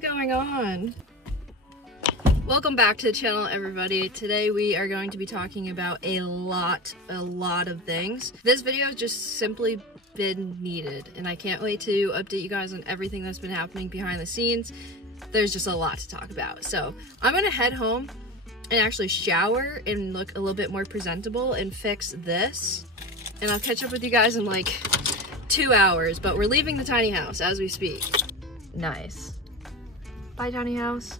going on? Welcome back to the channel, everybody. Today we are going to be talking about a lot of things. This video has just simply been needed, and I can't wait to update you guys on everything that's been happening behind the scenes. There's just a lot to talk about. So I'm gonna head home and actually shower and look a little bit more presentable and fix this. And I'll catch up with you guys in like 2 hours, but we're leaving the tiny house as we speak. Nice. Bye, tiny house.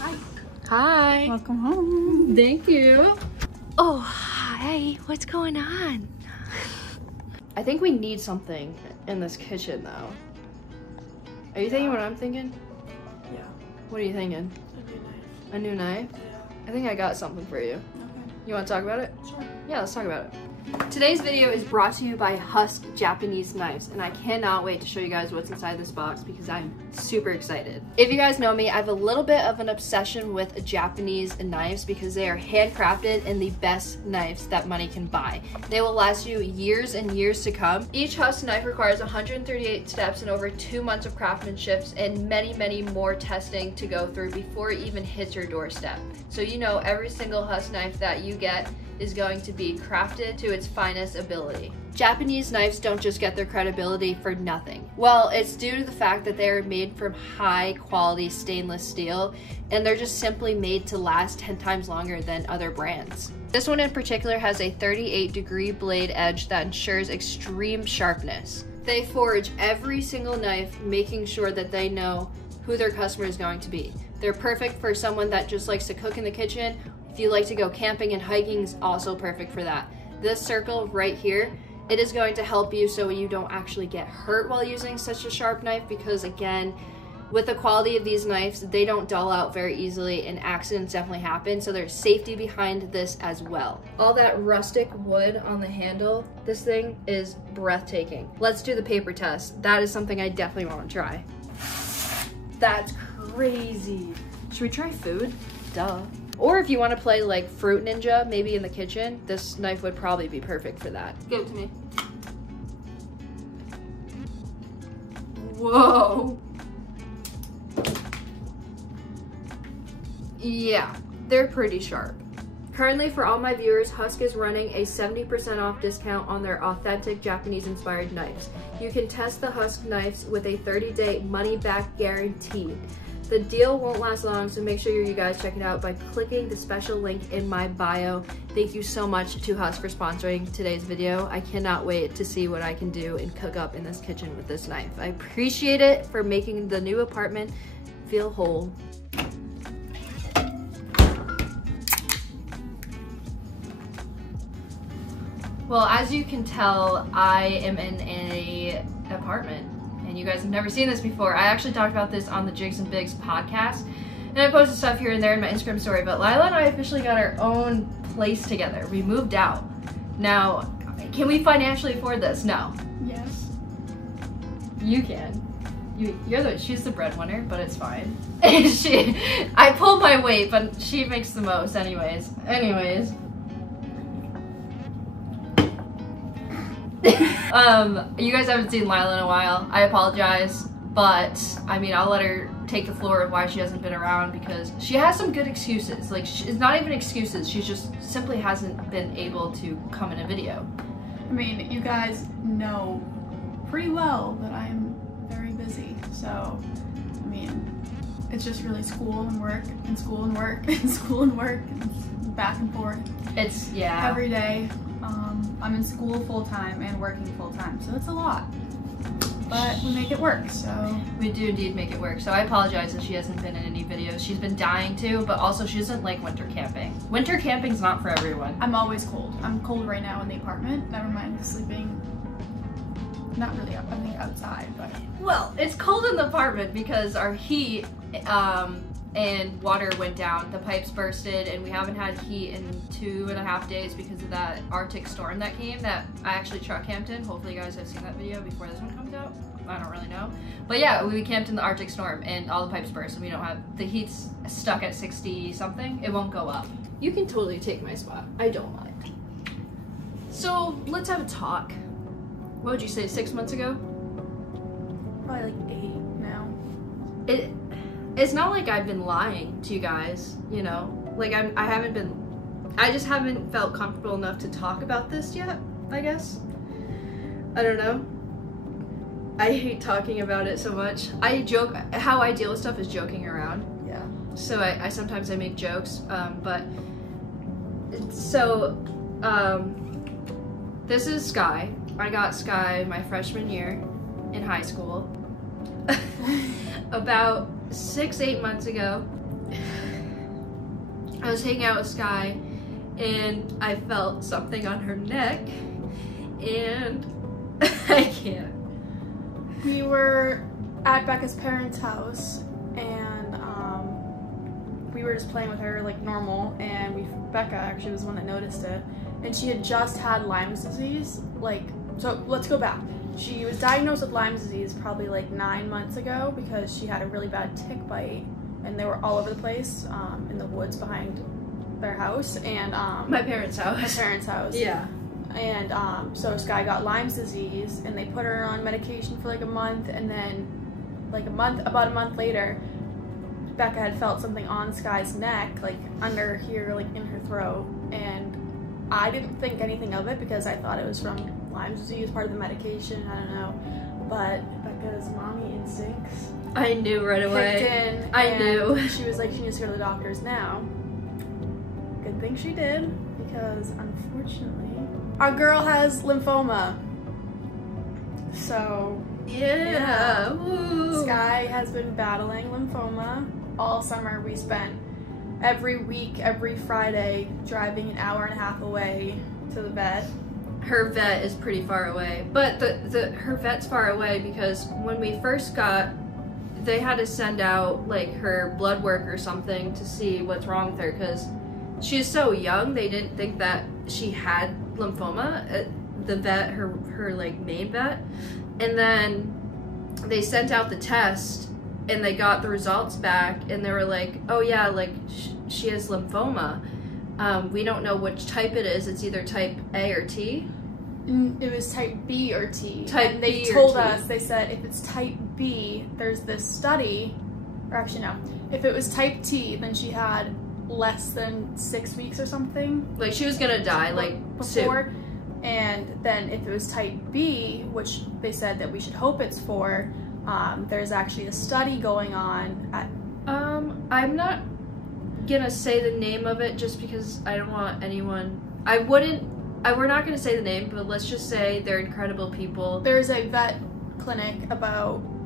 Hi. Hi. Welcome home. Thank you. Oh, hi. What's going on? I think we need something in this kitchen, though. Are you thinking what I'm thinking? Yeah. What are you thinking? A new knife. A new knife? Yeah. I think I got something for you. Okay. You want to talk about it? Sure. Yeah, let's talk about it. Today's video is brought to you by Husk Japanese Knives, and I cannot wait to show you guys what's inside this box because I'm super excited. If you guys know me, I have a little bit of an obsession with Japanese knives because they are handcrafted and the best knives that money can buy. They will last you years and years to come. Each Husk knife requires 138 steps and over 2 months of craftsmanship and many more testing to go through before it even hits your doorstep. So you know every single Husk knife that you get is going to be crafted to its finest ability. Japanese knives don't just get their credibility for nothing. Well, it's due to the fact that they are made from high quality stainless steel, and they're just simply made to last 10 times longer than other brands. This one in particular has a 38-degree blade edge that ensures extreme sharpness. They forge every single knife, making sure that they know who their customer is going to be. They're perfect for someone that just likes to cook in the kitchen. If you like to go camping and hiking, is also perfect for that. This circle right here, it is going to help you so you don't actually get hurt while using such a sharp knife because again, with the quality of these knives, they don't dull out very easily and accidents definitely happen, so there's safety behind this as well. All that rustic wood on the handle, this thing is breathtaking. Let's do the paper test. That is something I definitely want to try. That's crazy. Should we try food? Duh. Or if you want to play like Fruit Ninja, maybe in the kitchen, this knife would probably be perfect for that. Give it to me. Whoa. Yeah, they're pretty sharp. Currently, for all my viewers, Husk is running a 70% off discount on their authentic Japanese-inspired knives. You can test the Husk knives with a 30-day money-back guarantee. The deal won't last long, so make sure you guys check it out by clicking the special link in my bio. Thank you so much to Husk for sponsoring today's video. I cannot wait to see what I can do and cook up in this kitchen with this knife. I appreciate it for making the new apartment feel whole. Well, as you can tell, I am in an apartment. And you guys have never seen this before. I actually talked about this on the Jigs and Bigs podcast, and I posted stuff here and there in my Instagram story, but Lila and I officially got our own place together. We moved out. Now, can we financially afford this? No. Yes. You can. She's the breadwinner, but it's fine. I pull my weight, but she makes the most anyways. You guys haven't seen Lila in a while. I apologize, but I mean, I'll let her take the floor of why she hasn't been around because she has some good excuses. Like, it's not even excuses. She just simply hasn't been able to come in a video. I mean, you guys know pretty well that I am very busy. So, I mean, it's just really school and work and school and work and school and work and back and forth. It's, yeah. Every day. I'm in school full-time and working full-time, so it's a lot. But we make it work, so. We do indeed make it work. So I apologize that she hasn't been in any videos. She's been dying to, but also she doesn't like winter camping. Winter camping's not for everyone. I'm always cold. I'm cold right now in the apartment. Never mind sleeping. Not really, I think outside, but. Well, it's cold in the apartment because our heat and water went down. The pipes bursted, and we haven't had heat in 2.5 days because of that Arctic storm that came, that I actually truck camped in. Hopefully you guys have seen that video before this one comes out. I don't really know. But yeah, we camped in the Arctic storm and all the pipes burst, and we don't have, the heat's stuck at 60 something. It won't go up. You can totally take my spot. I don't mind. So let's have a talk. What would you say, 6 months ago? Probably like 8 now. It's not like I've been lying to you guys, you know? Like I just haven't felt comfortable enough to talk about this yet, I guess. I don't know. I hate talking about it so much. I joke, how I deal with stuff is joking around. Yeah. So I sometimes I make jokes, this is Skye. I got Skye my freshman year in high school. About 6-8 months ago, I was hanging out with Skye and I felt something on her neck and I can't. We were at Becca's parents' house and we were just playing with her like normal, and Becca actually was the one that noticed it, and she had just had Lyme's disease. So let's go back. She was diagnosed with Lyme's disease probably like 9 months ago because she had a really bad tick bite, and they were all over the place in the woods behind their house, and my parents' house. My parents' house. Yeah. And so Skye got Lyme's disease, and they put her on medication for like a month, and then about a month later, Becca had felt something on Skye's neck, like under here, like in her throat, and I didn't think anything of it because I thought it was from Lyme's disease, part of the medication, I don't know, but Becca's mommy instincts, I knew right away. Kicked in, I knew. She was like, she needs to go to the doctors now. Good thing she did, because unfortunately, our girl has lymphoma. So yeah. Woo. Skye has been battling lymphoma all summer. We spent every week, every Friday, driving an hour and a half away to the vet. Her vet is pretty far away, but her vet's far away because when we first got, they had to send out like her blood work or something to see what's wrong with her because she's so young. They didn't think that she had lymphoma. The vet, her like main vet, and then they sent out the test and they got the results back and they were like, oh yeah, like she has lymphoma. We don't know which type it is. It's either type A or T. It was type B or T. Type and they B told or T. us, they said if it's type B, there's this study, or actually no, if it was type T, then she had less than 6 weeks or something. Like she was gonna die like before. soon. And then if it was type B, which they said that we should hope it's for, there's actually a study going on at... I'm not gonna say the name of it just because I don't want anyone... we're not gonna say the name, but let's just say they're incredible people. There's a vet clinic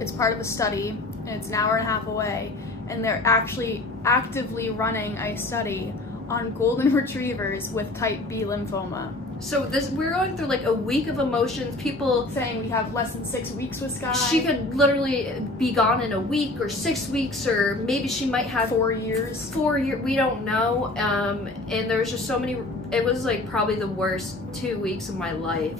it's part of a study, and it's an hour and a half away, and they're actually actively running a study on golden retrievers with type B lymphoma. So we're going through like a week of emotions, people saying we have less than 6 weeks with Skye. She could literally be gone in a week or 6 weeks, or maybe she might have 4 years. 4 years, we don't know. And there was just so many, it was like probably the worst 2 weeks of my life.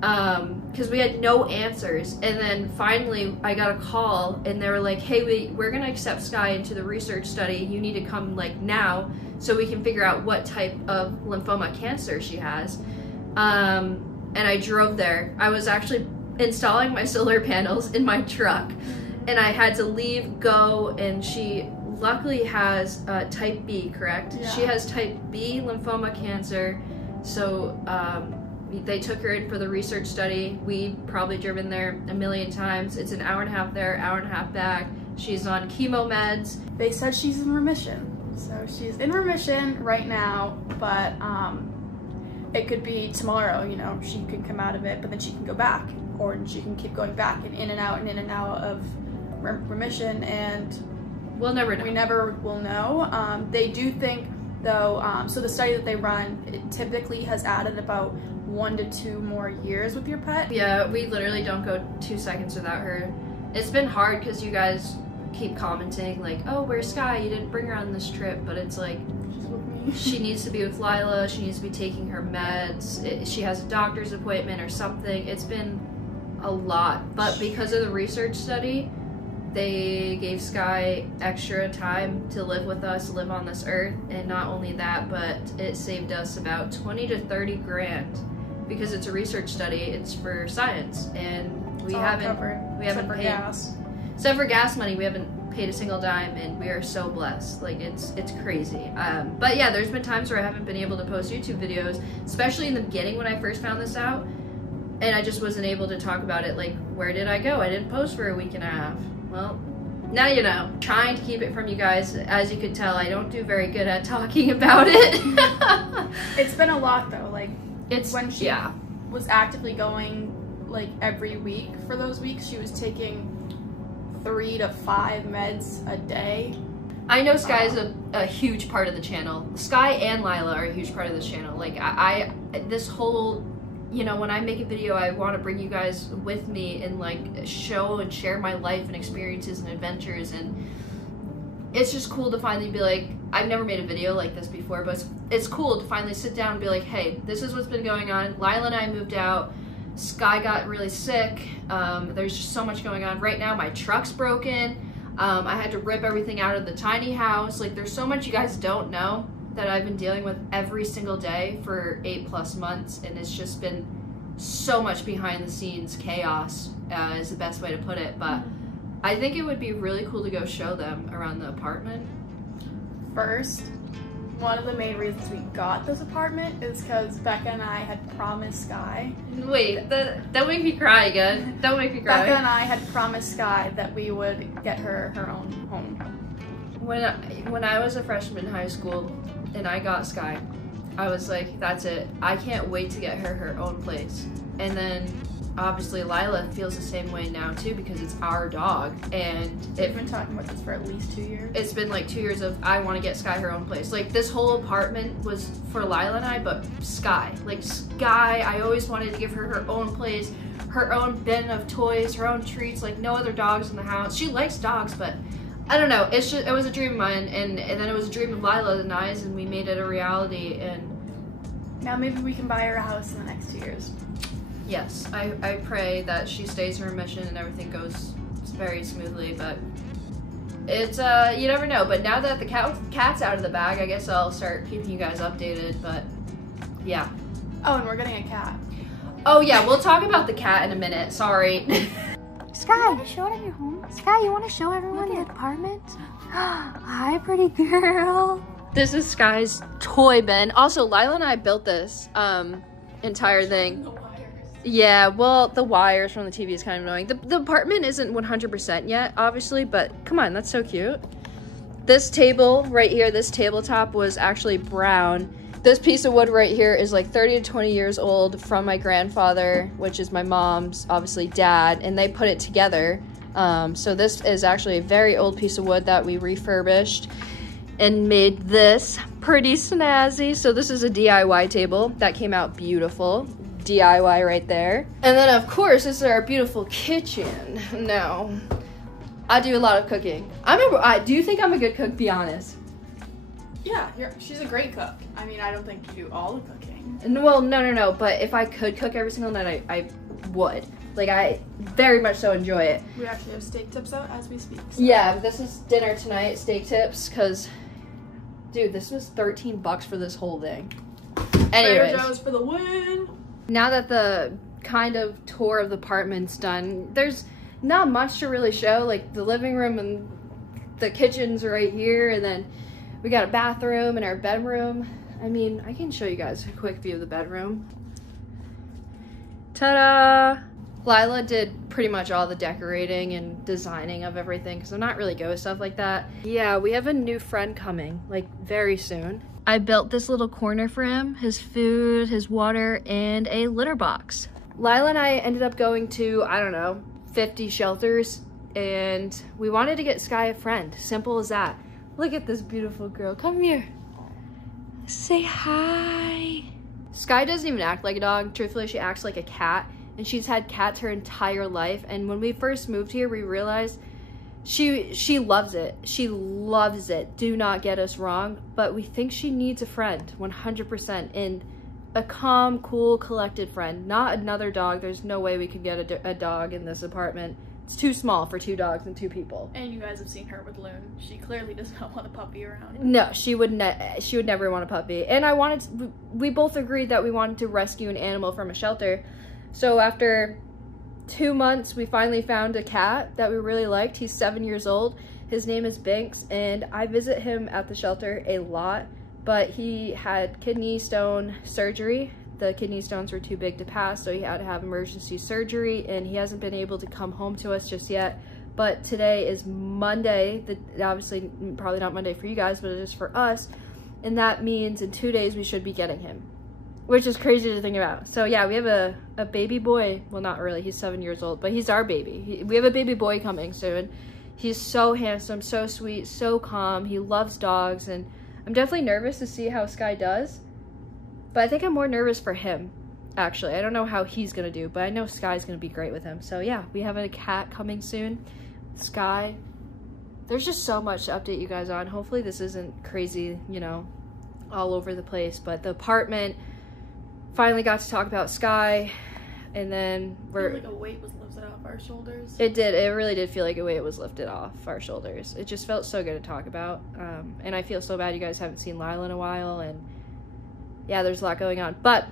Because we had no answers. And then finally I got a call and they were like, hey, we're gonna accept Skye into the research study. You need to come like now so we can figure out what type of lymphoma cancer she has. And I drove there. I was actually installing my solar panels in my truck and I had to leave, go, and she luckily has type B, correct? Yeah. She has type B lymphoma cancer. So they took her in for the research study. We probably driven there a million times. It's an hour and a half there, hour and a half back. She's on chemo meds. They said she's in remission. So she's in remission right now, but it could be tomorrow, you know, she could come out of it, but then she can go back, or she can keep going back and in and out of remission, and we'll never know. We never will know. They do think though, so the study that they run, it typically has added about 1 to 2 more years with your pet. Yeah, we literally don't go 2 seconds without her. It's been hard because you guys keep commenting like, oh, where's Skye? You didn't bring her on this trip. But it's like, she needs to be with Lila. She needs to be taking her meds. She has a doctor's appointment or something. It's been a lot. But because of the research study, they gave Skye extra time to live with us, live on this earth. And not only that, but it saved us about 20 to 30 grand. Because it's a research study, it's for science. And we haven't paid gas. Except for gas money, we haven't paid a single dime, and we are so blessed. Like, it's crazy. But yeah, there's been times where I haven't been able to post YouTube videos, especially in the beginning when I first found this out, and I just wasn't able to talk about it. Like, where did I go? I didn't post for a week and a half. Well, now you know. Trying to keep it from you guys. As you could tell, I don't do very good at talking about it. It's been a lot though. Like, it's when she was actively going like every week for those weeks, she was taking 3 to 5 meds a day. I know Skye is a huge part of the channel. Skye and Lila are a huge part of this channel. Like, this whole, you know, when I make a video, I want to bring you guys with me and like show and share my life and experiences and adventures, and it's just cool to finally be like, I've never made a video like this before, but it's cool to finally sit down and be like, hey, this is what's been going on. Lila and I moved out. Skye got really sick. There's just so much going on. Right now, my truck's broken. I had to rip everything out of the tiny house. Like, there's so much you guys don't know that I've been dealing with every single day for 8+ months, and it's just been so much behind the scenes chaos, is the best way to put it. But I think it would be really cool to go show them around the apartment. First, one of the main reasons we got this apartment is because Becca and I had promised Skye. Wait, don't make me cry again. Don't make me cry. Becca and I had promised Skye that we would get her her own home. When I was a freshman in high school and I got Skye, I was like, that's it. I can't wait to get her her own place. And then obviously Lila feels the same way now too, because it's our dog, and we've been talking about this for at least 2 years. It's been like 2 years of, I want to get Skye her own place. Like, this whole apartment was for Lila and I, but Skye, I always wanted to give her her own place, her own bin of toys, her own treats, like no other dogs in the house. She likes dogs, but I don't know, it was a dream of mine, and then it was a dream of Lila and I's, and we made it a reality. And now maybe we can buy her a house in the next 2 years. Yes, I pray that she stays her mission and everything goes very smoothly, but it's, you never know. But now that the cat's out of the bag, I guess I'll start keeping you guys updated, but yeah. Oh, and we're getting a cat. Oh yeah, we'll talk about the cat in a minute, sorry. Skye, you show it at your home? Skye, you want to show everyone the apartment? Hi, pretty girl. This is Skye's toy bin. Also, Lila and I built this entire thing. Yeah, well, the wires from the TV is kind of annoying. The apartment isn't 100% yet, obviously, but come on, that's so cute. This table right here, this tabletop was actually brown. This piece of wood right here is like 30 to 20 years old from my grandfather, which is my mom's, obviously, dad, and they put it together. So this is actually a very old piece of wood that we refurbished and made this pretty snazzy. So this is a DIY table that came out beautiful. DIY right there. And then of course, this is our beautiful kitchen. Now, I do a lot of cooking. Do you think I'm a good cook? Be honest. Yeah, she's a great cook. I mean, I don't think you do all the cooking. Well, no, but if I could cook every single night, I would. Like, I very much so enjoy it. We actually have steak tips out as we speak. So. Yeah, this is dinner tonight, steak tips, because, dude, this was $13 for this whole thing. Anyways. Trader Joe's for the win! Now that the kind of tour of the apartment's done, there's not much to really show. Like, the living room and the kitchen's right here, and then we got a bathroom and our bedroom. I mean, I can show you guys a quick view of the bedroom. Ta-da! Lila did pretty much all the decorating and designing of everything, because I'm not really good with stuff like that. Yeah, we have a new friend coming, like, very soon. I built this little corner for him, his food, his water, and a litter box. Lila and I ended up going to, I don't know, 50 shelters, and we wanted to get Skye a friend. Simple as that. Look at this beautiful girl. Come here. Say hi. Skye doesn't even act like a dog. Truthfully, she acts like a cat, and she's had cats her entire life. And when we first moved here, we realized She loves it. She loves it. Do not get us wrong, but we think she needs a friend 100%, and a calm, cool, collected friend, not another dog. There's no way we could get a dog in this apartment. It's too small for 2 dogs and 2 people. And you guys have seen her with Loon. She clearly does not want a puppy around. No, she would never want a puppy. And we both agreed that we wanted to rescue an animal from a shelter. So after 2 months, we finally found a cat that we really liked. He's 7 years old. His name is Binks, and I visit him at the shelter a lot, but he had kidney stone surgery. The kidney stones were too big to pass, so he had to have emergency surgery, and he hasn't been able to come home to us just yet. But today is Monday, obviously probably not Monday for you guys, but it is for us, and that means in 2 days we should be getting him, which is crazy to think about. So yeah, we have a baby boy. Well, not really, he's 7 years old, but he's our baby. We have a baby boy coming soon. He's so handsome, so sweet, so calm. He loves dogs, and I'm definitely nervous to see how Skye does. But I think I'm more nervous for him, actually. I don't know how he's gonna do, but I know Skye's gonna be great with him. So yeah, we have a cat coming soon. Skye. There's just so much to update you guys on. Hopefully this isn't crazy, you know, all over the place. But the apartment, finally got to talk about Skye, and then we're... Like a weight was lifted off our shoulders. It did. It really did feel like a weight was lifted off our shoulders. It just felt so good to talk about. And I feel so bad you guys haven't seen Lila in a while, and yeah, there's a lot going on. But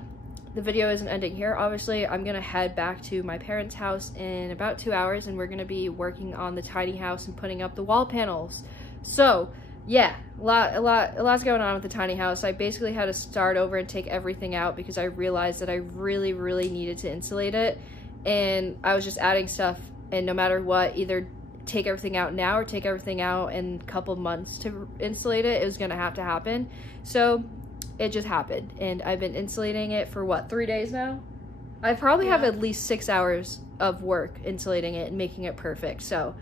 the video isn't ending here. Obviously, I'm gonna head back to my parents' house in about 2 hours, and we're gonna be working on the tiny house and putting up the wall panels. So yeah, a lot's going on with the tiny house. I basically had to start over and take everything out because I realized that I really needed to insulate it, and I was just adding stuff, and no matter what, either take everything out now or take everything out in a couple months to insulate it. It was gonna have to happen. So it just happened, and I've been insulating it for what, 3 days now? I probably have at least 6 hours of work insulating it and making it perfect. So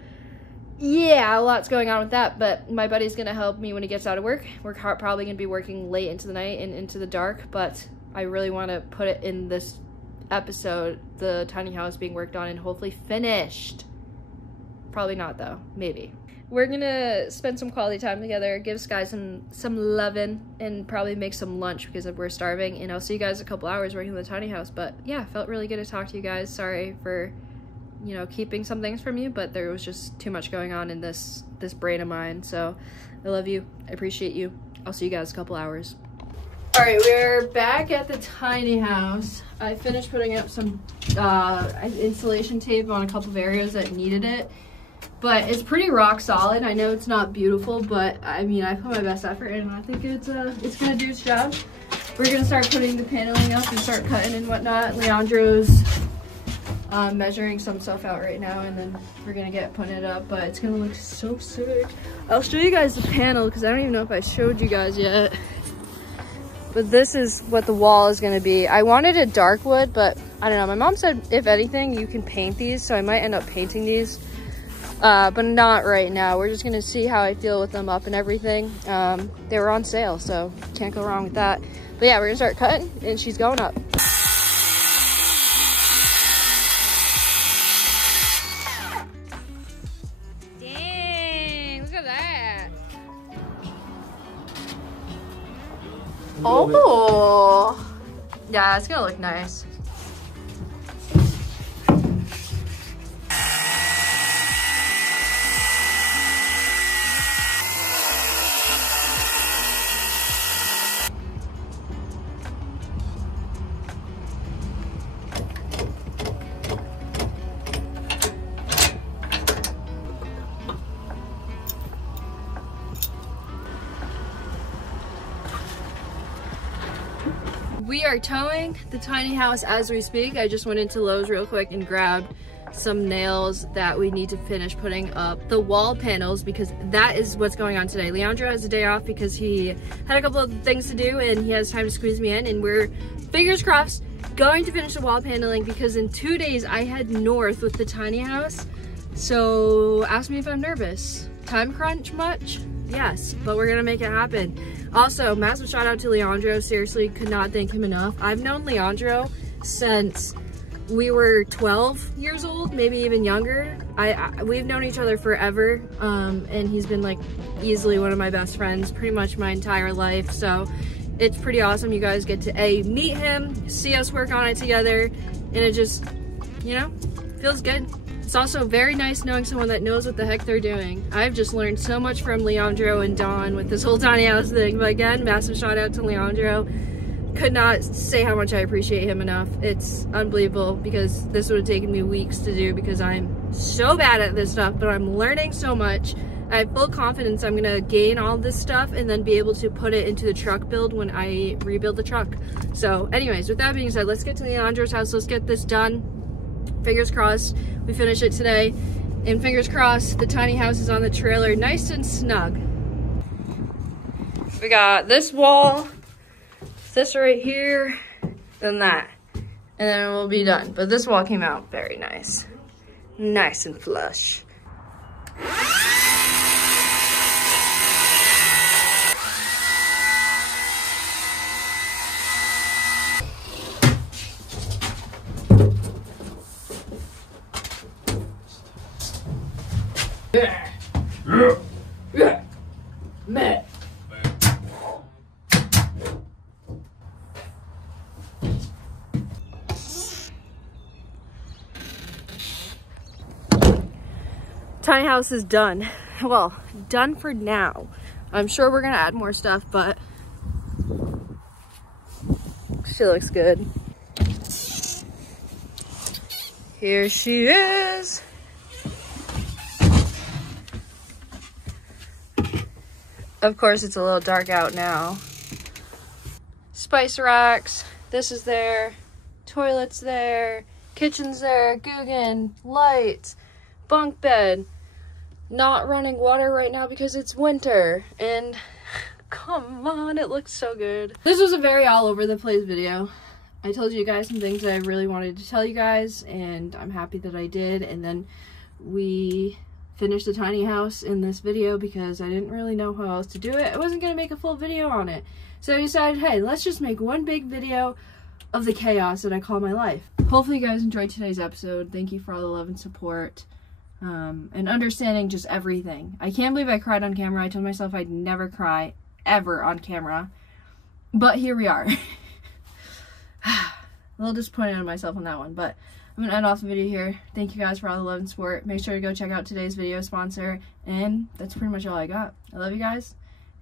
yeah, a lot's going on with that, but my buddy's gonna help me when he gets out of work. We're probably gonna be working late into the night and into the dark, but I really want to put it in this episode, the tiny house being worked on and hopefully finished. Probably not though, maybe. We're gonna spend some quality time together, give Skye some lovin', and probably make some lunch because we're starving, and I'll see you guys in a couple hours working in the tiny house. But yeah, felt really good to talk to you guys. Sorry for, you know, keeping some things from you, but there was just too much going on in this brain of mine. So I love you, I appreciate you. I'll see you guys in a couple hours. All right, we're back at the tiny house. I finished putting up some insulation tape on a couple of areas that needed it. But it's pretty rock solid. I know it's not beautiful, but I mean, I put my best effort in, and I think it's gonna do its job. We're gonna start putting the paneling up and start cutting and whatnot. Leandro's measuring some stuff out right now, and then we're gonna get putting it up, but it's gonna look so sick. I'll show you guys the panel because I don't even know if I showed you guys yet. But this is what the wall is gonna be. I wanted a dark wood, but I don't know. My mom said if anything, you can paint these, so I might end up painting these. But not right now. We're just gonna see how I feel with them up and everything. They were on sale, so can't go wrong with that. But yeah, we're gonna start cutting, and she's going up. Dang, look at that. Oh, yeah, it's gonna look nice. We are towing the tiny house as we speak. I just went into Lowe's real quick and grabbed some nails that we need to finish putting up the wall panels, because that is what's going on today. Leandro has a day off because he had a couple of things to do and he has time to squeeze me in, and we're, fingers crossed, going to finish the wall paneling because in 2 days I head north with the tiny house. So ask me if I'm nervous. Time crunch much? Yes, but we're gonna make it happen. Also, massive shout out to Leandro. Seriously, could not thank him enough. I've known Leandro since we were 12 years old, maybe even younger. We've known each other forever, and he's been like easily one of my best friends pretty much my entire life. So it's pretty awesome. You guys get to meet him, see us work on it together, and it just, you know, feels good. It's also very nice knowing someone that knows what the heck they're doing. I've just learned so much from Leandro and Dawn with this whole tiny house thing. But again, massive shout out to Leandro. Could not say how much I appreciate him enough. It's unbelievable because this would have taken me weeks to do because I'm so bad at this stuff, but I'm learning so much. I have full confidence I'm gonna gain all this stuff and then be able to put it into the truck build when I rebuild the truck. So anyways, with that being said, let's get to Leandro's house. Let's get this done. Fingers crossed we finish it today, and fingers crossed the tiny house is on the trailer nice and snug. We got this wall, this right here, and that, and then we'll be done. But this wall came out very nice, nice and flush. Tiny house is done. Well, done for now. I'm sure we're gonna add more stuff, but she looks good. Here she is. Of course, it's a little dark out now. Spice racks, this is there, toilet's there, kitchen's there, Guggen, lights, bunk bed. Not running water right now because it's winter, and come on, it looks so good. This was a very all over the place video. I told you guys some things that I really wanted to tell you guys, and I'm happy that I did. And then we finished the tiny house in this video because I didn't really know how else to do it. I wasn't gonna make a full video on it, so I decided, hey, let's just make one big video of the chaos that I call my life. Hopefully you guys enjoyed today's episode. Thank you for all the love and support. And understanding just everything. I can't believe I cried on camera. I told myself I'd never cry ever on camera, but here we are. A little disappointed in myself on that one, but I'm gonna end off the video here. Thank you guys for all the love and support. Make sure to go check out today's video sponsor, and that's pretty much all I got. I love you guys,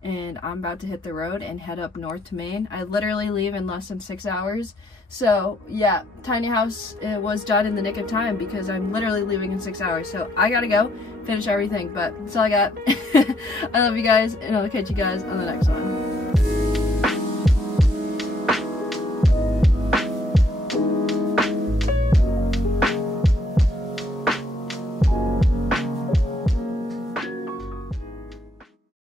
and I'm about to hit the road and head up north to Maine. I literally leave in less than 6 hours. So yeah, tiny house was done in the nick of time because I'm literally leaving in 6 hours. So I gotta go finish everything, but that's all I got. I love you guys, and I'll catch you guys on the next one.